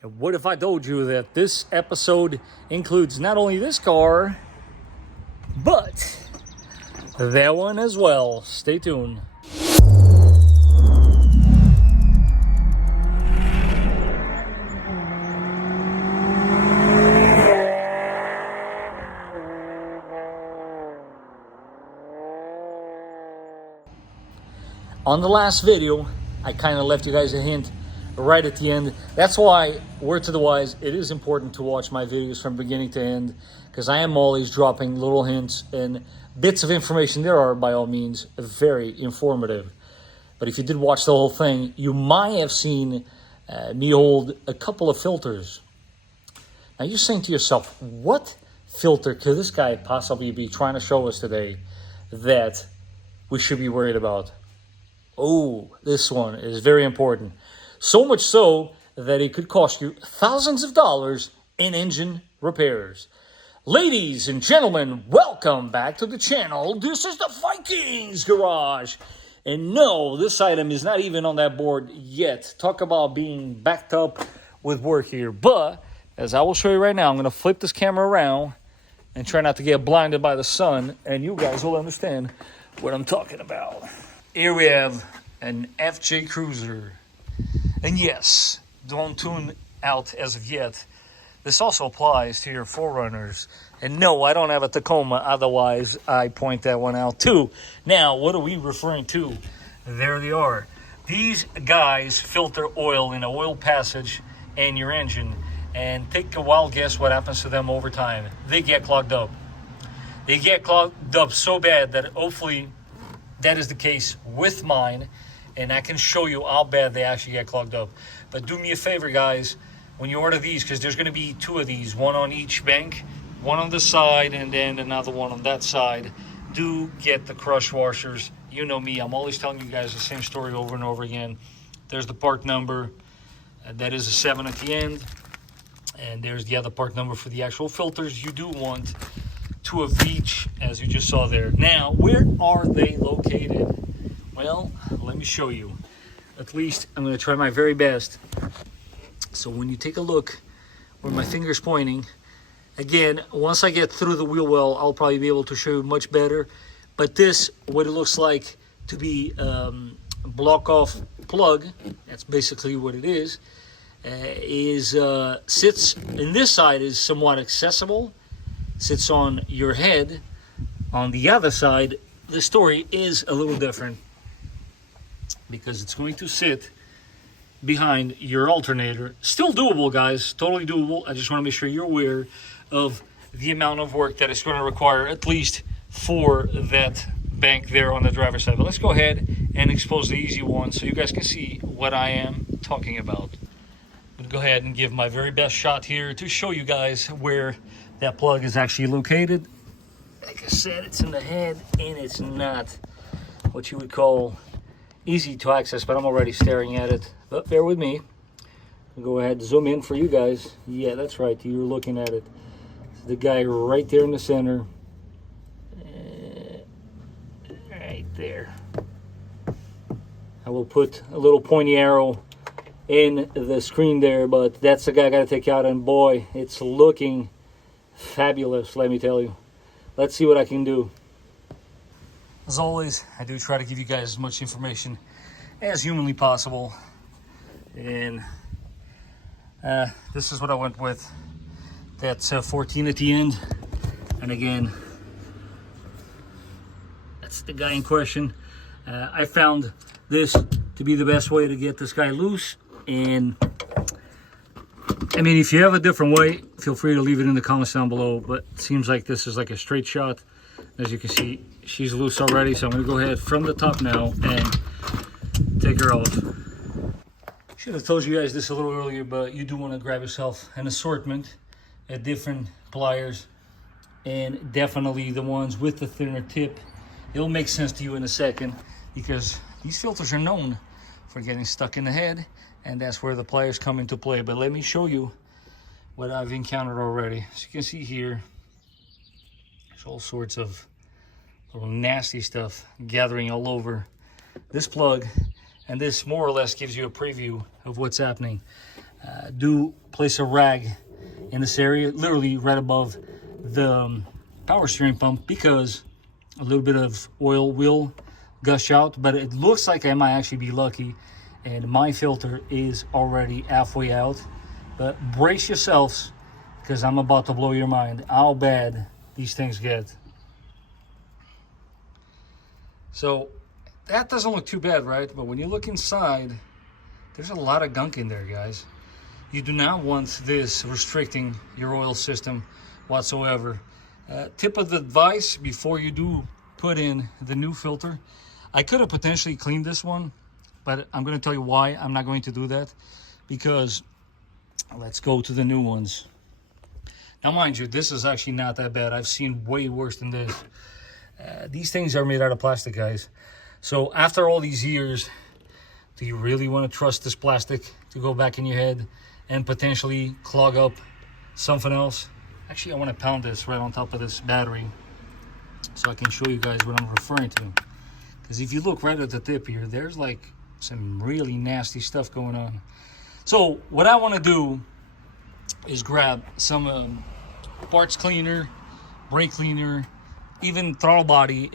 And what if I told you that this episode includes not only this car, but that one as well? Stay tuned. On the last video, I kind of left you guys a hint right at the end. That's why, word to the wise, it is important to watch my videos from beginning to end, because I am always dropping little hints and bits of information. There are, by all means, very informative. But if you did watch the whole thing, you might have seen me hold a couple of filters. Now you're saying to yourself, what filter could this guy possibly be trying to show us today that we should be worried about? Oh, this one is very important. So much so that it could cost you thousands of dollars in engine repairs. Ladies and gentlemen, welcome back to the channel. This is the Vikings Garage. And no, this item is not even on that board yet. Talk about being backed up with work here. But, as I will show you right now, I'm going to flip this camera around and try not to get blinded by the sun. And you guys will understand what I'm talking about. Here we have an FJ Cruiser. And yes, don't tune out as of yet. This also applies to your 4Runners. And no, I don't have a Tacoma, otherwise I point that one out too. Now, what are we referring to? There they are. These guys filter oil in an oil passage in your engine. And take a wild guess what happens to them over time. They get clogged up. They get clogged up so bad that hopefully that is the case with mine, and I can show you how bad they actually get clogged up. But do me a favor, guys, when you order these, because there's going to be two of these, one on each bank, one on this side, and then another one on that side. Do get the crush washers. You know me, I'm always telling you guys the same story over and over again. There's the part number, that is a 7 at the end, and there's the other part number for the actual filters. You do want two of each, as you just saw there. Now, where are they located? Well, let me show you. At least I'm going to try my very best. So when you take a look where my finger's pointing, again, once I get through the wheel well, I'll probably be able to show you much better. But this, what it looks like to be a block-off plug, that's basically what it is sits in this side is somewhat accessible. Sits on your head. On the other side, the story is a little different because it's going to sit behind your alternator. Still doable, guys, totally doable. I just want to make sure you're aware of the amount of work that it's going to require, at least for that bank there on the driver's side. But let's go ahead and expose the easy one so you guys can see what I am talking about. I'm going to go ahead and give my very best shot here to show you guys where that plug is actually located. Like I said, it's in the head, and it's not what you would call easy to access, but I'm already staring at it. But bear with me. I'll go ahead and zoom in for you guys. Yeah, that's right, you're looking at it. The guy right there in the center. Right there. I will put a little pointy arrow in the screen there, but that's the guy I got to take out, and boy, it's looking fabulous, let me tell you. Let's see what I can do. As always, I do try to give you guys as much information as humanly possible. And this is what I went with. That's 14 at the end. And again, that's the guy in question. I found this to be the best way to get this guy loose. And I mean, if you have a different way, feel free to leave it in the comments down below, but it seems like this is like a straight shot. As you can see, she's loose already, so I'm going to go ahead from the top now and take her off. Should have told you guys this a little earlier, but you do want to grab yourself an assortment at different pliers, and definitely the ones with the thinner tip. It'll make sense to you in a second, because these filters are known for getting stuck in the head, and that's where the pliers come into play. But let me show you what I've encountered already. As you can see here, there's all sorts of little nasty stuff gathering all over this plug, and this more or less gives you a preview of what's happening. do place a rag in this area, literally right above the power steering pump, because a little bit of oil will gush out. But it looks like I might actually be lucky and my filter is already halfway out. But brace yourselves, because I'm about to blow your mind how bad these things get. So that doesn't look too bad, right? But when you look inside, there's a lot of gunk in there, guys. You do not want this restricting your oil system whatsoever. Tip of the advice before you do put in the new filter, I could have potentially cleaned this one, but I'm going to tell you why I'm not going to do that. Because let's go to the new ones. Now, mind you, this is actually not that bad. I've seen way worse than this. These things are made out of plastic, guys. So after all these years, do you really want to trust this plastic to go back in your head and potentially clog up something else? Actually, I want to pound this right on top of this battery so I can show you guys what I'm referring to. Because if you look right at the tip here, there's like some really nasty stuff going on. So what I want to do is grab some parts cleaner, brake cleaner, even throttle body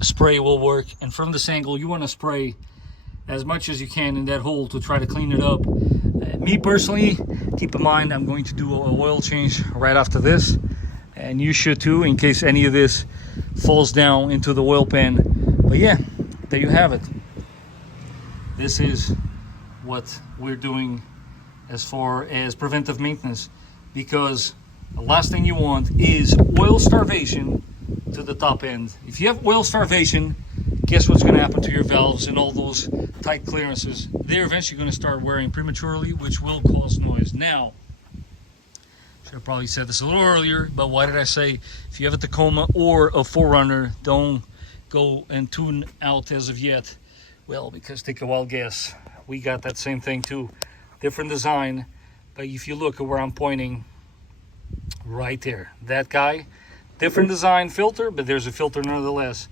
spray will work. And from this angle, you want to spray as much as you can in that hole to try to clean it up. Me personally, keep in mind I'm going to do an oil change right after this, and you should too, in case any of this falls down into the oil pan. But yeah, there you have it. This is what we're doing as far as preventive maintenance, because the last thing you want is oil starvation to the top end. If you have oil starvation, guess what's going to happen to your valves and all those tight clearances? They're eventually going to start wearing prematurely, which will cause noise. Now, should have probably said this a little earlier, but why did I say if you have a Tacoma or a 4Runner, don't go and tune out as of yet? Well, because take a wild guess. We got that same thing too. Different design, but if you look at where I'm pointing, right there, that guy, different design filter, but there's a filter nonetheless.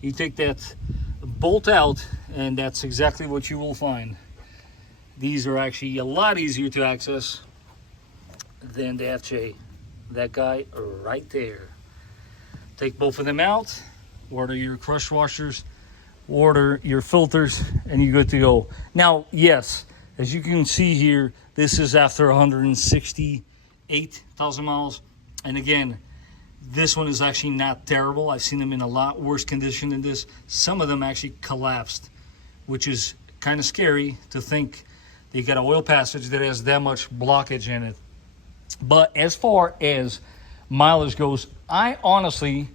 You take that bolt out, and that's exactly what you will find. These are actually a lot easier to access than the FJ. That guy right there. Take both of them out, order your crush washers, order your filters, and you're good to go. Now, yes, as you can see here, this is after 168,000 miles. And again, this one is actually not terrible. I've seen them in a lot worse condition than this. Some of them actually collapsed, which is kind of scary to think that you got an oil passage that has that much blockage in it. But as far as mileage goes, I honestly,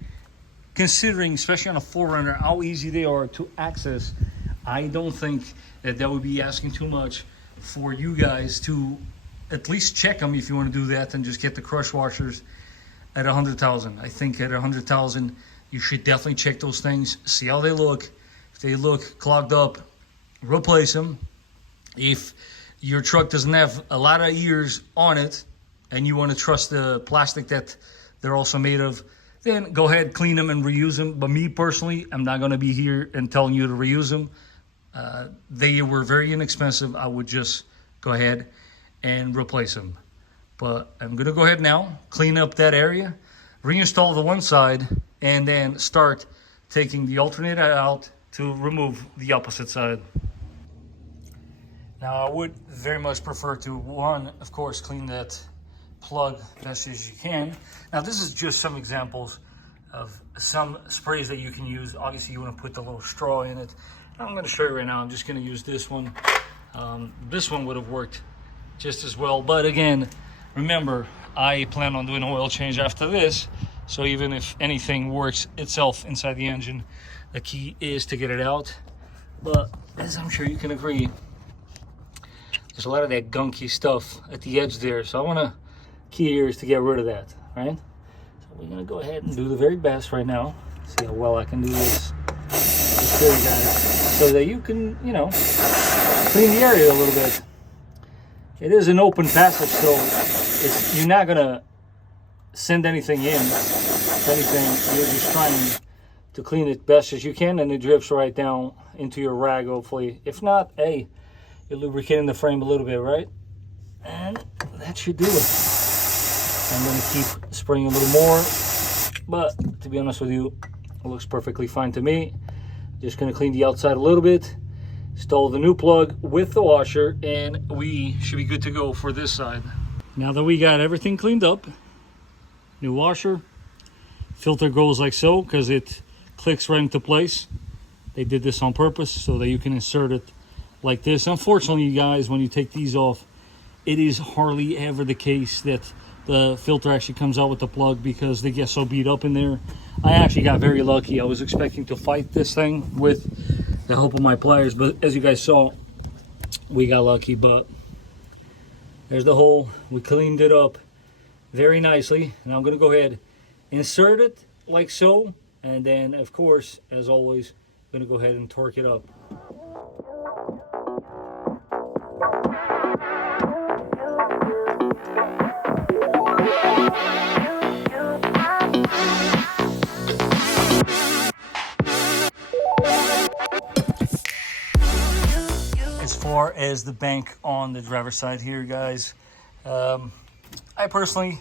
considering, especially on a 4Runner, how easy they are to access, I don't think that would be asking too much for you guys to at least check them if you want to do that, and just get the crush washers at 100,000. I think at 100,000, you should definitely check those things, see how they look. If they look clogged up, replace them. If your truck doesn't have a lot of years on it and you want to trust the plastic that they're also made of, then go ahead, clean them and reuse them. But me personally, I'm not going to be here and telling you to reuse them. They were very inexpensive. I would just go ahead and replace them. But I'm going to go ahead now, clean up that area, reinstall the one side, and then start taking the alternator out to remove the opposite side. Now, I would very much prefer to, one, of course, clean that plug best as you can. Now, this is just some examples of some sprays that you can use. Obviously, you want to put the little straw in it. I'm going to show you right now. I'm just going to use this one. This one would have worked just as well. But again, remember, I plan on doing an oil change after this. So even if anything works itself inside the engine, the key is to get it out. But as I'm sure you can agree, there's a lot of that gunky stuff at the edge there. So I want to, key here is to get rid of that, right? So we're going to go ahead and do the very best right now. See how well I can do this. Just show you guys so that you can, you know, clean the area a little bit. It is an open passage, so you're not going to send anything in. If anything, you're just trying to clean it best as you can, and it drips right down into your rag, hopefully. If not, hey, you're lubricating the frame a little bit, right? And that should do it. I'm gonna keep spraying a little more, but to be honest with you, it looks perfectly fine to me. Just gonna clean the outside a little bit, install the new plug with the washer, and we should be good to go for this side. Now that we got everything cleaned up, new washer, filter goes like so because it clicks right into place. They did this on purpose so that you can insert it like this. Unfortunately, you guys, when you take these off, it is hardly ever the case that the filter actually comes out with the plug because they get so beat up in there. I actually got very lucky. I was expecting to fight this thing with the help of my pliers, but as you guys saw, we got lucky. But there's the hole. We cleaned it up very nicely. Now I'm gonna go ahead, insert it like so, and then of course, as always, I'm gonna go ahead and torque it up. As far as the bank on the driver's side here, guys, I personally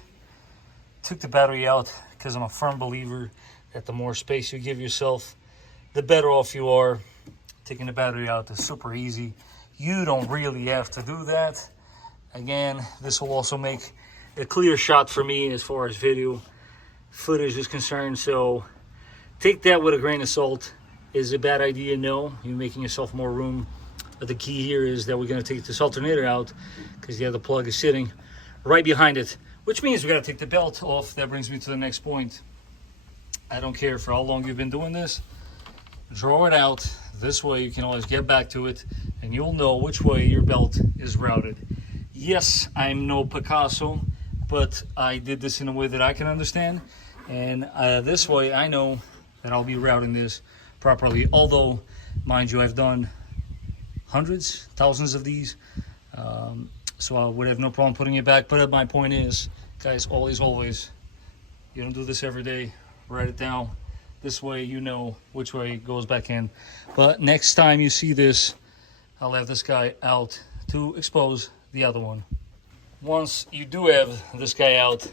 took the battery out because I'm a firm believer that the more space you give yourself, the better off you are. Taking the battery out is super easy. You don't really have to do that. Again, this will also make a clear shot for me as far as video footage is concerned, so take that with a grain of salt. Is it a bad idea? No. You're making yourself more room. But the key here is that we're going to take this alternator out because the other plug is sitting right behind it, which means we got to take the belt off. That brings me to the next point. I don't care for how long you've been doing this. Draw it out. This way you can always get back to it and you'll know which way your belt is routed. Yes, I'm no Picasso, but I did this in a way that I can understand. And this way I know that I'll be routing this properly. Although, mind you, I've done hundreds, thousands of these, so I would have no problem putting it back. But my point is, guys, always, you don't do this every day. Write it down. This way you know which way it goes back in. But next time you see this, I'll have this guy out to expose the other one. Once you do have this guy out, it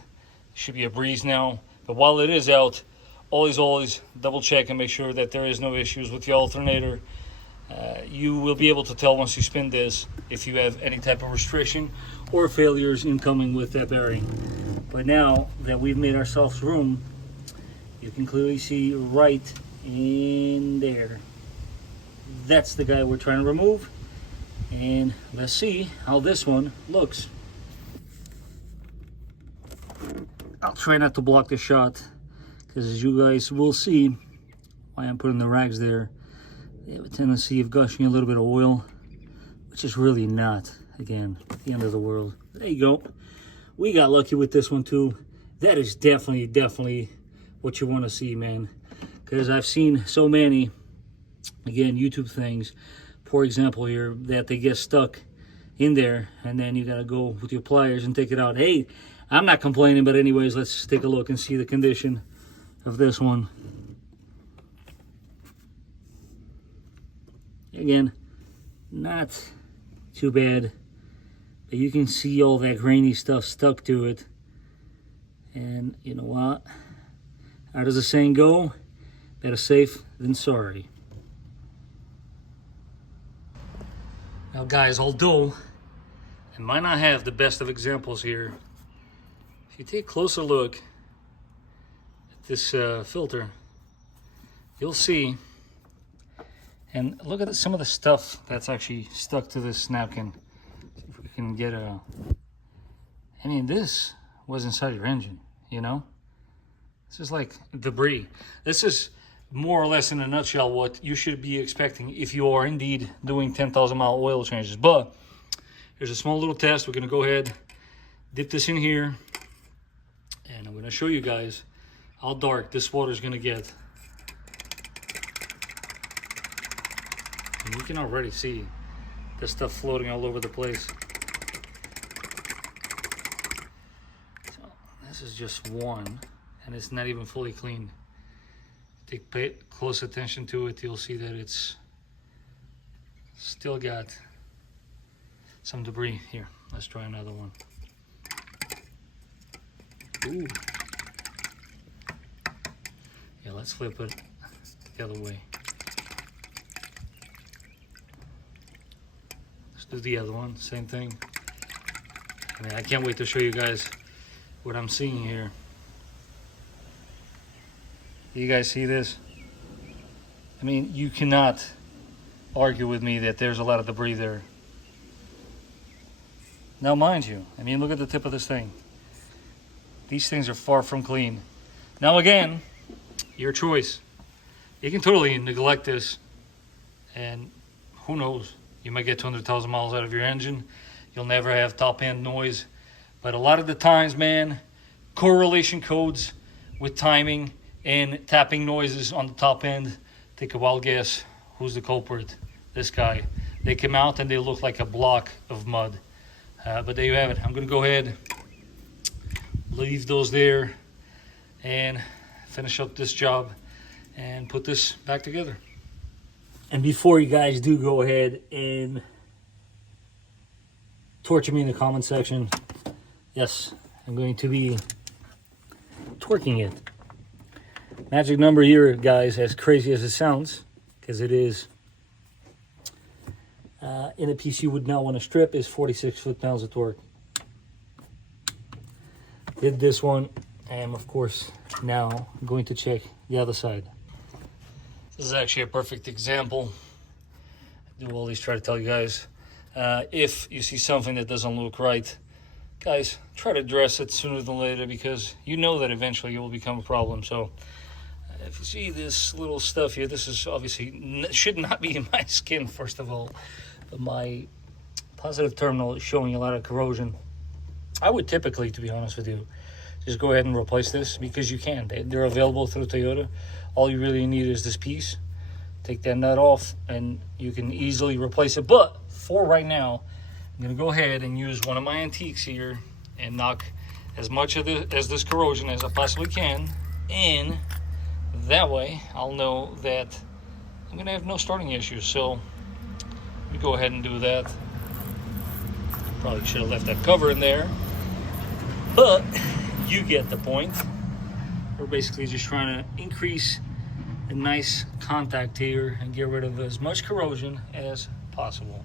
should be a breeze now. But while it is out, always double check and make sure that there is no issues with the alternator. You will be able to tell once you spin this if you have any type of restriction or failures incoming with that bearing. But now that we've made ourselves room, you can clearly see right in there. That's the guy we're trying to remove. And let's see how this one looks. I'll try not to block the shot because as you guys will see, why I'm putting the rags there, they have a tendency of gushing a little bit of oil, which is really not, again, the end of the world. There you go. We got lucky with this one too. That is definitely what you want to see, man. Because I've seen so many, again, YouTube things, for example here, that they get stuck in there and then you got to go with your pliers and take it out. Hey, I'm not complaining, but anyways, let's take a look and see the condition of this one. Again, not too bad, but you can see all that grainy stuff stuck to it. And you know what? How does the saying go? Better safe than sorry. Now guys, although I might not have the best of examples here, if you take a closer look at this filter, you'll see. And look at some of the stuff that's actually stuck to this napkin. See if we can get a... I mean, this was inside your engine, you know? This is like debris. This is more or less in a nutshell what you should be expecting if you are indeed doing 10,000 mile oil changes. But here's a small little test. We're gonna go ahead, dip this in here, and I'm gonna show you guys how dark this water is gonna get. And you can already see the stuff floating all over the place. So this is just one, and it's not even fully cleaned. Pay close attention to it, you'll see that it's still got some debris. Here, let's try another one. Ooh. Yeah, let's flip it the other way. Let's do the other one, same thing. I mean, I can't wait to show you guys what I'm seeing here. You guys see this? I mean, you cannot argue with me that there's a lot of debris there. Now, mind you, I mean, look at the tip of this thing. These things are far from clean. Now, again, your choice. You can totally neglect this, and who knows? You might get 200,000 miles out of your engine. You'll never have top end noise. But a lot of the times, man, correlation codes with timing and tapping noises on the top end. Take a wild guess. Who's the culprit? This guy. They come out and they look like a block of mud. But there you have it. I'm going to go ahead, leave those there, and finish up this job and put this back together. And before you guys do go ahead and torture me in the comment section, yes, I'm going to be torquing it. Magic number here, guys, as crazy as it sounds, because it is, in a piece you would not want to strip, is 46 foot-pounds of torque. Did this one, and of course, now I'm going to check the other side. This is actually a perfect example. I do always try to tell you guys, if you see something that doesn't look right, guys, try to address it sooner than later, because you know that eventually it will become a problem. So if you see this little stuff here, this is obviously should not be in my skin, first of all. But my positive terminal is showing a lot of corrosion. I would typically, to be honest with you, just go ahead and replace this, because you can. They're available through Toyota. All you really need is this piece. Take that nut off and you can easily replace it. But for right now, I'm going to go ahead and use one of my antiques here and knock as much of this corrosion as I possibly can. And that way I'll know that I'm going to have no starting issues. So let me go ahead and do that. Probably should have left that cover in there, but you get the point. We're basically just trying to increase a nice contact here and get rid of as much corrosion as possible.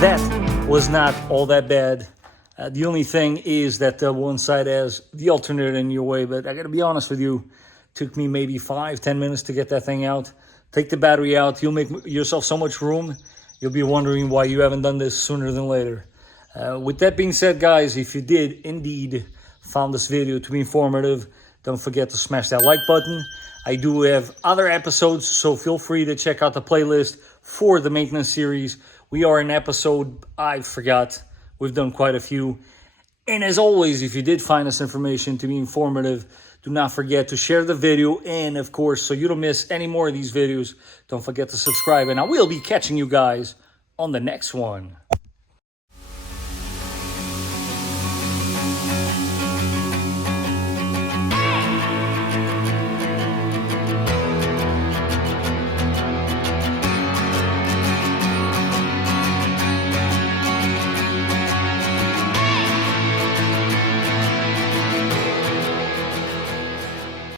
That was not all that bad. The only thing is that one side has the alternator in your way, but I gotta be honest with you, it took me maybe 5-10 minutes to get that thing out. Take the battery out, you'll make yourself so much room, you'll be wondering why you haven't done this sooner than later. With that being said, guys, if you did indeed found this video to be informative, don't forget to smash that like button. I do have other episodes, so feel free to check out the playlist for the maintenance series. We are in episode, I forgot. We've done quite a few. And as always, if you did find this information to be informative, do not forget to share the video. And of course, so you don't miss any more of these videos, don't forget to subscribe. And I will be catching you guys on the next one.